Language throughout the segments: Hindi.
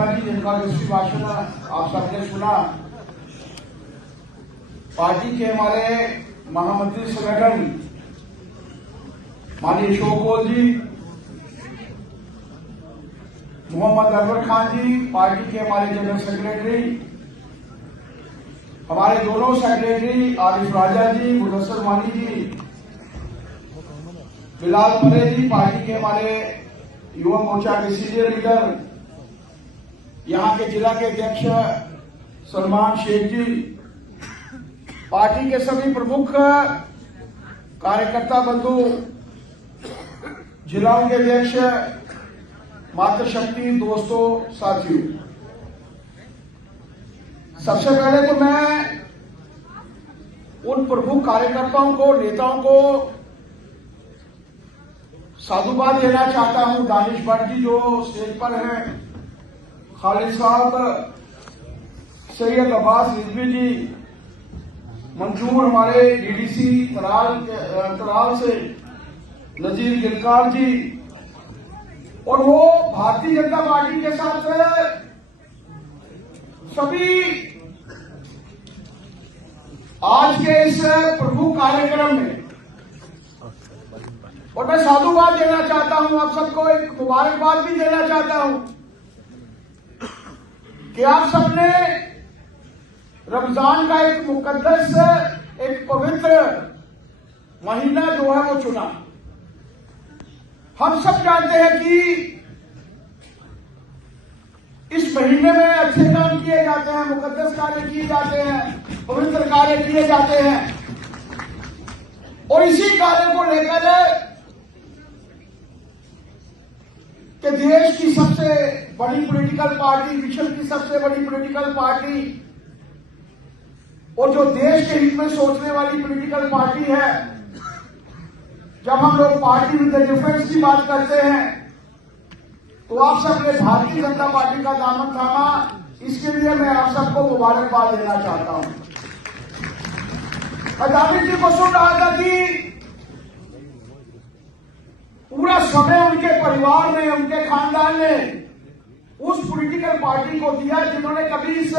शर्मा जी, जिनका दूसरी भाषण आप सबने सुना, पार्टी के हमारे महामंत्री संगठन माननीय शोकोल जी, मोहम्मद अकबर खान जी, पार्टी के हमारे जनरल सेक्रेटरी, हमारे दोनों सेक्रेटरी आरिफ राजा जी, मुदस्सर मानी जी, बिलाल परे जी, पार्टी के हमारे युवा मोर्चा के सीनियर लीडर, यहाँ के जिला के अध्यक्ष सलमान शेख जी, पार्टी के सभी प्रमुख कार्यकर्ता बंधु, जिलाओं के अध्यक्ष, मातृशक्ति, दोस्तों, साथियों, सबसे पहले तो मैं उन प्रमुख कार्यकर्ताओं को, नेताओं को साधुवाद देना चाहता हूं। दानिश भट्ट जी जो स्टेज पर हैं, खालिद साहब, सैयद अब्बास रिजवी जी, मंजूर हमारे डीडीसी तराल से, नजीर गिलकार जी, और वो भारतीय जनता पार्टी के साथ सभी आज के इस प्रमुख कार्यक्रम में, और मैं साधुवाद देना चाहता हूं, आप सबको एक मुबारकबाद भी देना चाहता हूं कि आप सबने रमजान का एक मुकद्दस, एक पवित्र महीना जो है वो चुना। हम सब जानते हैं कि इस महीने में अच्छे काम किए जाते हैं, मुकद्दस कार्य किए जाते हैं, पवित्र कार्य किए जाते हैं, और इसी कार्य को लेकर कि देश की सबसे बड़ी पॉलिटिकल पार्टी, विश्व की सबसे बड़ी पॉलिटिकल पार्टी, और जो देश के हित में सोचने वाली पॉलिटिकल पार्टी है, जब हम लोग पार्टी विद द डिफरेंस की बात करते हैं तो आप सबने भारतीय जनता पार्टी का दामन थामा, इसके लिए मैं आप सबको मुबारकबाद देना चाहता हूं। अदामी जी को सुन रहा था कि पूरा समय उनके परिवार ने, उनके खानदान ने उस पॉलिटिकल पार्टी को दिया जिन्होंने कभी इस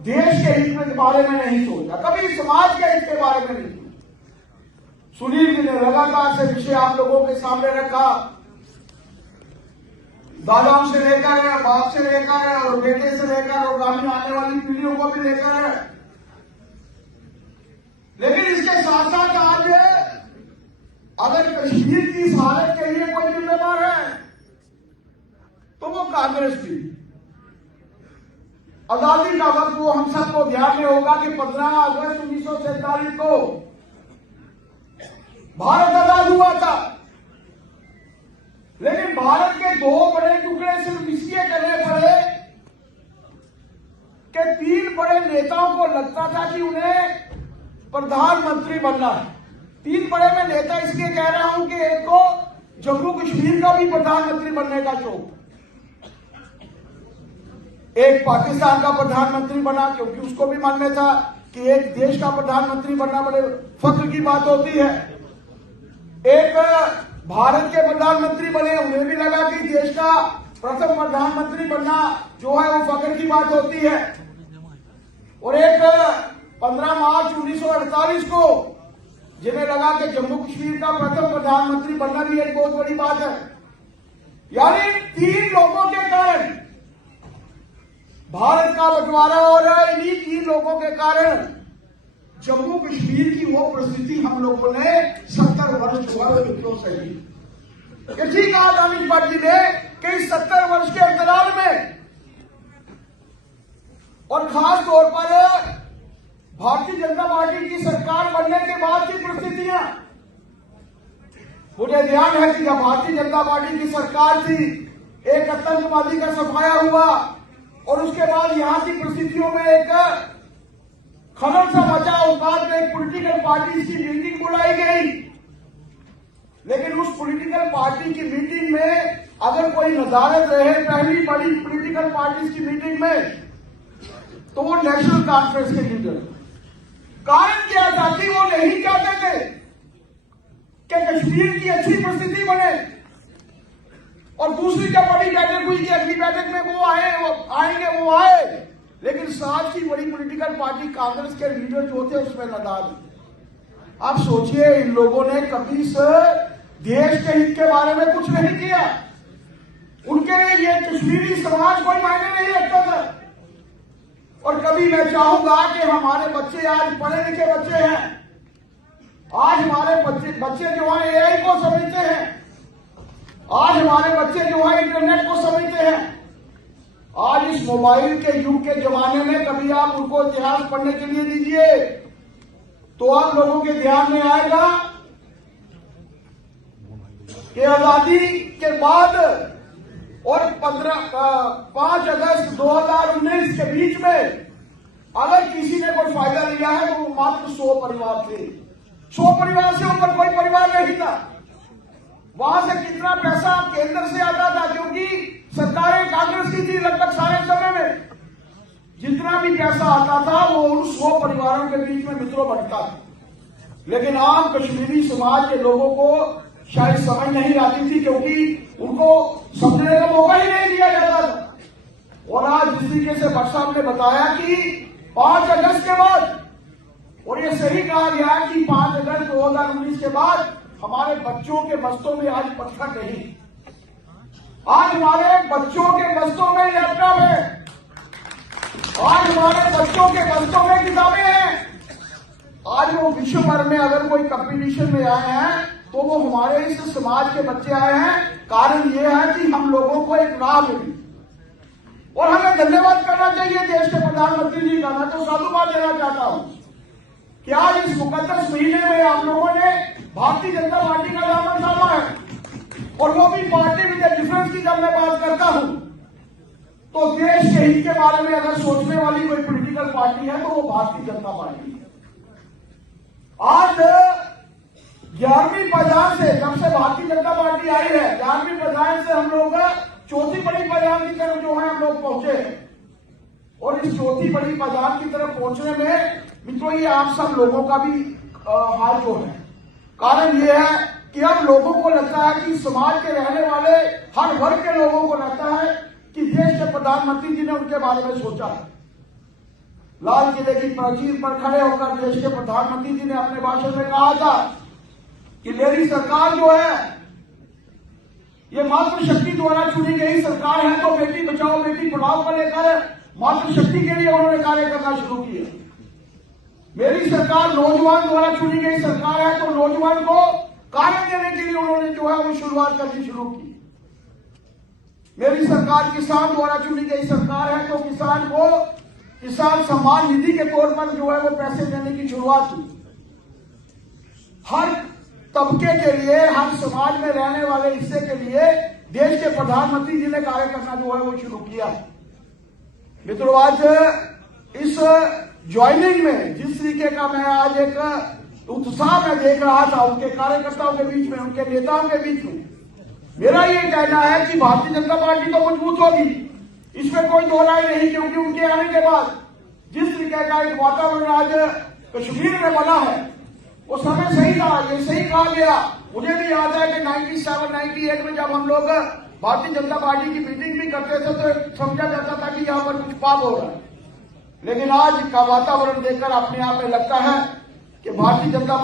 देश के हित के बारे में नहीं सोचा, कभी समाज के हित के बारे में नहीं सोचा। सुनील जी ने लगातार से विषय आप लोगों के सामने रखा, दादाओं से लेकर, बाप से लेकर, और बेटे से लेकर, और आने वाली पीढ़ियों को भी लेकर। लेकिन इसके साथ साथ आज अगर कश्मीर की इस हालत के लिए कोई जिम्मेदार है तो वो कांग्रेस थी। आजादी का वक्त वो हम सबको ध्यान में होगा कि 15 अगस्त 1947 को भारत आजाद हुआ था, लेकिन भारत के दो बड़े टुकड़े सिर्फ इसलिए करने पड़े कि 3 बड़े नेताओं को लगता था कि उन्हें प्रधानमंत्री बनना है। 3 बड़े मैं नेता इसलिए कह रहा हूं कि एक को जम्मू कश्मीर का भी प्रधानमंत्री बनने का शौक, एक पाकिस्तान का प्रधानमंत्री बना क्योंकि उसको भी मन में था कि एक देश का प्रधानमंत्री बनना बड़े फख्र की बात होती है। एक भारत के प्रधानमंत्री बने, उन्हें भी लगा कि देश का प्रथम प्रधानमंत्री बनना जो है वो फख्र की बात होती है। और एक 15 मार्च 1948 को जिन्हें लगा कि जम्मू कश्मीर का प्रथम प्रधानमंत्री बनना भी एक बहुत बड़ी बात है। यानी 3 लोगों के कारण भारत का बंटवारा हो रहा है। इन्हीं 3 लोगों के कारण जम्मू कश्मीर की वो परिस्थिति हम लोगों ने 70 वर्ष मित्रों सही। ये ठीक कहा दानिश भट्ट जी ने कि इस 70 वर्ष के अंतराल में, और खास तौर पर भारतीय जनता पार्टी की सरकार बनने के बाद की परिस्थितियां, मुझे ध्यान है कि जब भारतीय जनता पार्टी की सरकार थी, एक आतंकवादी का सफाया हुआ, और उसके बाद यहां की परिस्थितियों में एक खलल सा मचा। उस बाद में एक पॉलिटिकल पार्टी की मीटिंग बुलाई गई, लेकिन उस पॉलिटिकल पार्टी की मीटिंग में अगर कोई नजारत रहे पहली बड़ी पॉलिटिकल पार्टी की मीटिंग में, तो वो नेशनल कॉन्फ्रेंस के लीडर। कारण क्या था कि वो नहीं चाहते थे कि कश्मीर की अच्छी परिस्थिति बने, और दूसरी जब बड़ी बैठक हुई कि अगली बैठक में वो आएंगे वो आए, लेकिन साथ की बड़ी पॉलिटिकल पार्टी कांग्रेस के लीडर जो थे उसमें लगा दी। आप सोचिए, इन लोगों ने कभी से देश के हित के बारे में कुछ नहीं किया। उनके लिए ये कश्मीरी समाज कोई मायने नहीं रखता था। और कभी मैं चाहूंगा कि हमारे बच्चे आज पढ़े लिखे बच्चे हैं, आज हमारे बच्चे जो है एआई को समझते हैं, आज हमारे बच्चे जो है इंटरनेट को समझते हैं। आज इस मोबाइल के युग के जमाने में कभी आप उनको इतिहास पढ़ने के लिए दीजिए तो आप लोगों के ध्यान में आएगा कि आजादी के बाद और 5 अगस्त 2019 के बीच में अगर किसी ने कोई फायदा लिया है तो वो मात्र 100 परिवार थे। 100 परिवार से ऊपर कोई परिवार नहीं था। वहां से कितना पैसा केंद्र से आता था, क्योंकि सरकारें कांग्रेस की थी लगभग सारे समय में। जितना भी पैसा आता था वो उन 100 परिवारों के बीच में मित्रों बंटता था। लेकिन आम कश्मीरी समाज के लोगों को शायद समझ नहीं आती थी, क्योंकि उनको समझने का मौका ही नहीं दिया जाता था। और आज जिस तरीके से भट्ट साहब ने बताया कि 5 अगस्त के बाद, और ये सही कहा गया कि 5 अगस्त 2019 के बाद हमारे बच्चों के बस्तों में आज पत्थर नहीं, आज हमारे बच्चों के बस्तों में लैपटॉप है, आज हमारे बच्चों के बस्तों में किताबें हैं। आज वो विश्व भर में अगर कोई कंपटीशन में आए हैं तो वो हमारे इस समाज के बच्चे आए हैं। कारण ये है कि हम लोगों को एक राह मिली, और हमें धन्यवाद करना चाहिए देश के प्रधानमंत्री जी का। मैं तो साधुवाद देना चाहता हूं कि आज इस मुकद्दस महीने में आप लोगों ने भारतीय जनता पार्टी का दामन थामा है, और वो भी पार्टी विद डिफरेंस की जब मैं बात करता हूं तो देश के हित के बारे में अगर सोचने वाली कोई पॉलिटिकल पार्टी है तो वो भारतीय जनता पार्टी है। आज 11वीं पहचान से, जब से भारतीय जनता पार्टी आई है, 11वीं पहचान से हम लोग चौथी बड़ी पहचान की तरफ जो है हम लोग पहुंचे हैं। और इस चौथी बड़ी पहचान की तरफ पहुंचने में मित्रों ये आप सब लोगों का भी हाथ जो है। कारण ये है कि अब लोगों को लगता है कि समाज के रहने वाले हर वर्ग के लोगों को लगता है कि देश के प्रधानमंत्री जी ने उनके बारे में सोचा है। लाल किले की प्राचीर पर खड़े होकर देश के प्रधानमंत्री जी ने अपने भाषण में कहा था कि मेरी सरकार जो है ये मातृशक्ति द्वारा चुनी गई सरकार है, तो बेटी बचाओ बेटी पढ़ाओ को लेकर मातृशक्ति के लिए उन्होंने कार्य करना शुरू किया। मेरी सरकार नौजवान द्वारा चुनी गई सरकार है, तो नौजवान को कार्य देने के लिए उन्होंने जो है वो शुरुआत करनी शुरू की। मेरी सरकार किसान द्वारा चुनी गई सरकार है, तो किसान को किसान सम्मान निधि के तौर पर जो है वो पैसे देने की शुरुआत की। हर तबके के लिए, हर समाज में रहने वाले हिस्से के लिए देश के प्रधानमंत्री जी ने कार्य करना जो है वो शुरू किया। मित्रों, आज इस ज्वाइनिंग में जिस तरीके का मैं आज एक उत्साह में देख रहा था उनके कार्यकर्ताओं के बीच में, उनके नेताओं के बीच में, मेरा ये कहना है कि भारतीय जनता पार्टी तो मजबूत होगी, इसमें कोई दो राय नहीं। क्योंकि उनके आने के बाद जिस तरीके का एक वातावरण आज कश्मीर में बना है वो समय सही था, ये सही कहा गया। मुझे भी याद है कि 97-98 में जब हम लोग भारतीय जनता पार्टी की मीटिंग भी करते थे तो समझा जाता था कि यहाँ पर कुछ पाप हो रहा है। लेकिन आज का वातावरण देखकर अपने आप में लगता है कि भारतीय जनता